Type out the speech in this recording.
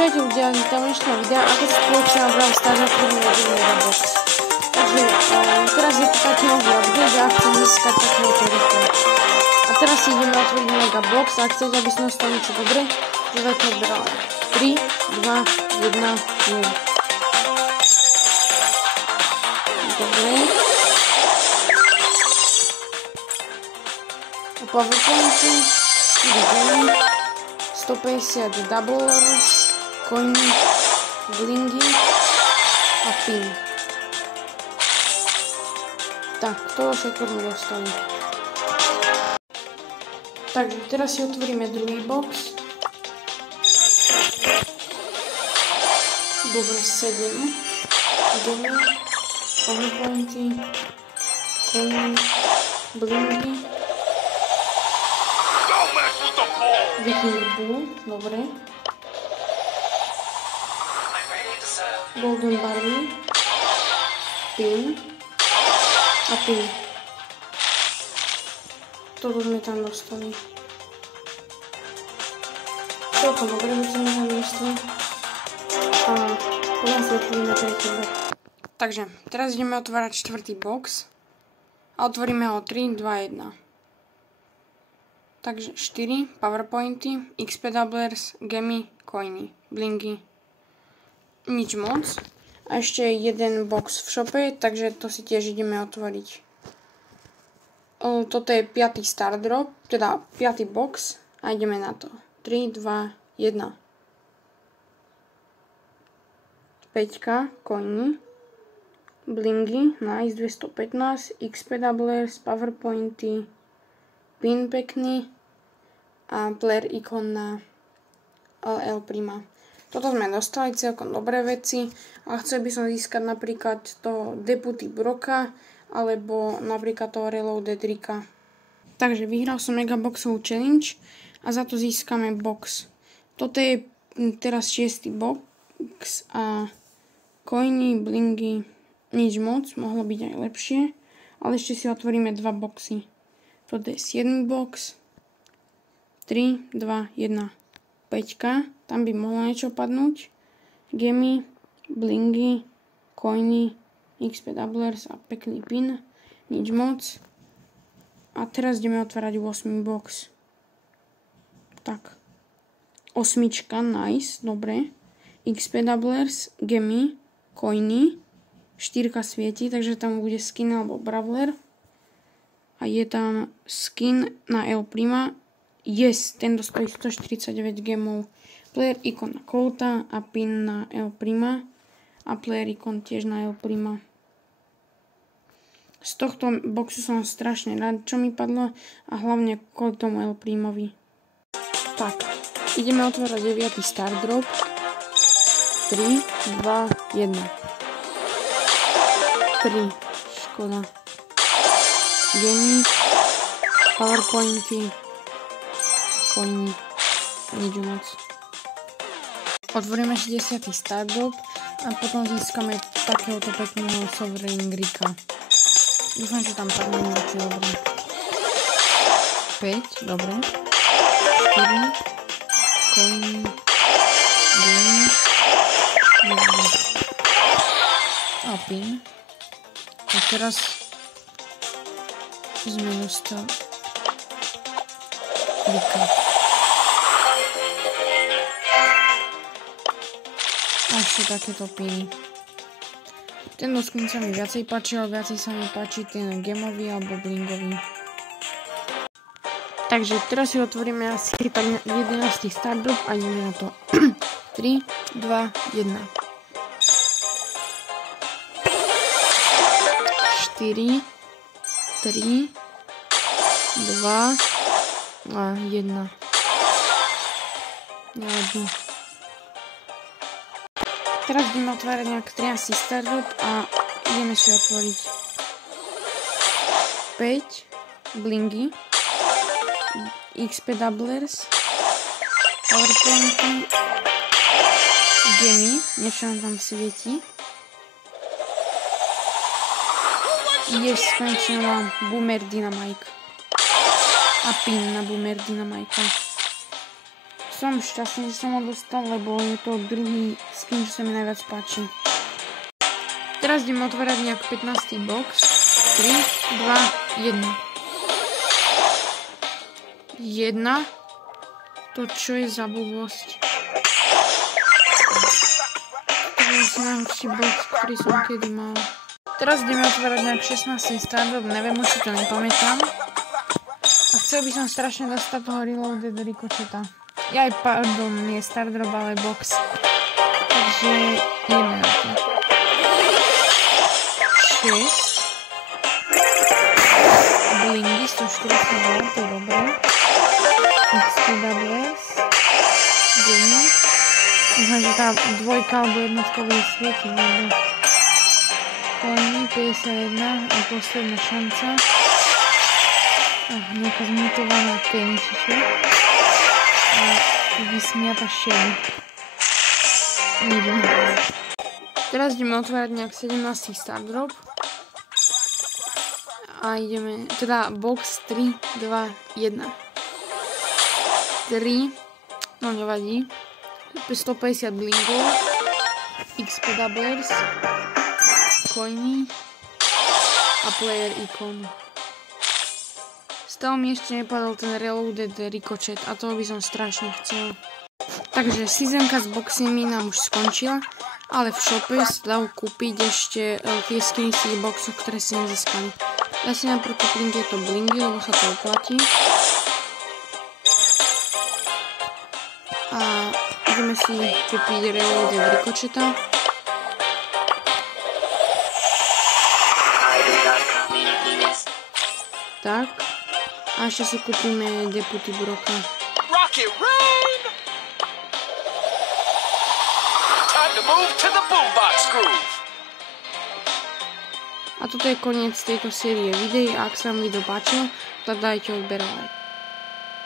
Čujete ľudia z dnešného videa, ako sa spoločne obral stáže prvný Megabox. Takže teraz je to taký nový update a chcem získať takéhoto rýchlo. A teraz si ideme otvoriť Megabox a ak chcete, aby som dostal niečo dobré, dávajte odberať 3, 2, 1, 0. Dobre. A powerpointy, 4 gemy, 150 doublers, coiny, blingy a pin. Tak, to všetko sme dostali. Takže teraz si otvoríme druhý box. Dobre, 7. Gemy, powerpointy, coiny, blingy. Viking Bull, dobre. Golden Barley, pin a pin. Toto sme tam dostali. Celkom dobre, že sme tam dostali. A potom si otvoríme tretí box. Takže, teraz ideme otvárať štvrtý box. A otvoríme ho 3, 2, 1. Takže 4 powerpointy, XP doublers, gemy, coiny, blingy. Nič moc. A ešte jeden box v shope, takže to si tiež ideme otvoriť. Toto je 5. star drop, teda 5. box a ideme na to. 3, 2, 1. 5, coiny, blingy, nice, 215, XP doublers, powerpointy, pin pekný a player icon na LL Prima. Toto sme dostali celkom dobré veci a chcel by som získať napríklad toho Deputy Broka alebo napríklad toho Reloaded Ricka. Takže vyhral som Megaboxovú challenge a za to získame box. Toto je teraz 6. box a coiny, blingy, nič moc, mohlo byť aj lepšie, ale ešte si otvoríme 2 boxy. Toto je 7. box. 3, 2, 1. 5. Tam by mohlo niečo padnúť. Gemy, blingy, coiny, XP doublers a pekný pin. Nič moc. A teraz ideme otvárať 8. box. Tak. 8. Nice, dobre. XP doublers, gemy, coiny. 4 svieti, takže tam bude skin alebo brawler. A je tam skin na L Prima. Yes, ten dostojí 149 gemov. Player icon na Colta a pin na L Prima. A player icon tiež na L Prima. Z tohto boxu som strašne rád, čo mi padlo. A hlavne kvôli tomu L Primovi. Tak, ideme otvárať 9. star drop. 3, 2, 1. 3, škoda. Gemy, powerpointy, coiny, nič moc. Otvoríme 60. star drop a potom získame takéhoto pekného Sovereign Ricka. Dúfam, že tam padne niečo dobré. 5, dobre. 4, coiny, gemy, a pin. A teraz sme dostali Ricka. A ešte takéto piny. Tento skin sa mi viacej páči, ale viacej sa mi páči ten gemový alebo blingový. Takže teraz si otvoríme asi 11. star drop a ideme na to. 3, 2, 1. 4, 3, 2 a 1. Nevadí. Teraz ideme otvárať nejak 13. star drop a ideme si otvoriť 5 blingy, XP doublers, powerpointy, gemy, niečo nám tam svieti. Yes, konečne mám Boomer Dynamite. A pin na Boomer Dynamite. som šťastný, že som ho dostal, lebo je to druhý skin, čo sa mi najviac páči. Teraz ideme otvárať nejak 15. box. 3, 2, 1. 1. To čo je za blbosť? To je asi najhorší box, ktorý som kedy mal. Teraz ideme otvárať nejak 16. Stardrop, neviem, už si to nepamätám. A chcel by som strašne dostať toho Reloaded Ricocheta. Pardon, nie Stardrop, ale box. Takže ideme na to. 6. Blingy 142, to je dobré. XPWS. Denní. Dúfam, že tá dvojka alebo jednotka bude svietiť. Coiny 51 a posledná šanca. Nejaká zmutovaná Kenčiču. A vysmiata Shelly. Neviem. Teraz ideme otvárať nejak 17. Stardrop. A ideme, teda box 3, 2, 1. 3, no nevadí. 150 blingov. XP doublers. Coiny. A player icon. Stále mi ešte nepadol ten Reloaded Ricochet a toho by som strašne chcel. Takže sezónka s boxami nám už skončila, ale v shope sa dajú kúpiť ešte tie skiny z tých boxov, ktoré si nezískali. Ja si najprv kúpim tieto blingy, lebo sa to oplatí. A ideme si kúpiť Reloaded Ricocheta. Tak. A ešte si kúpime Deputy Broka. Rocket Rain! Time to move to the boombox groove. A toto je koniec tejto série videí. Ak sa vám video páčilo, tak dajte odber like.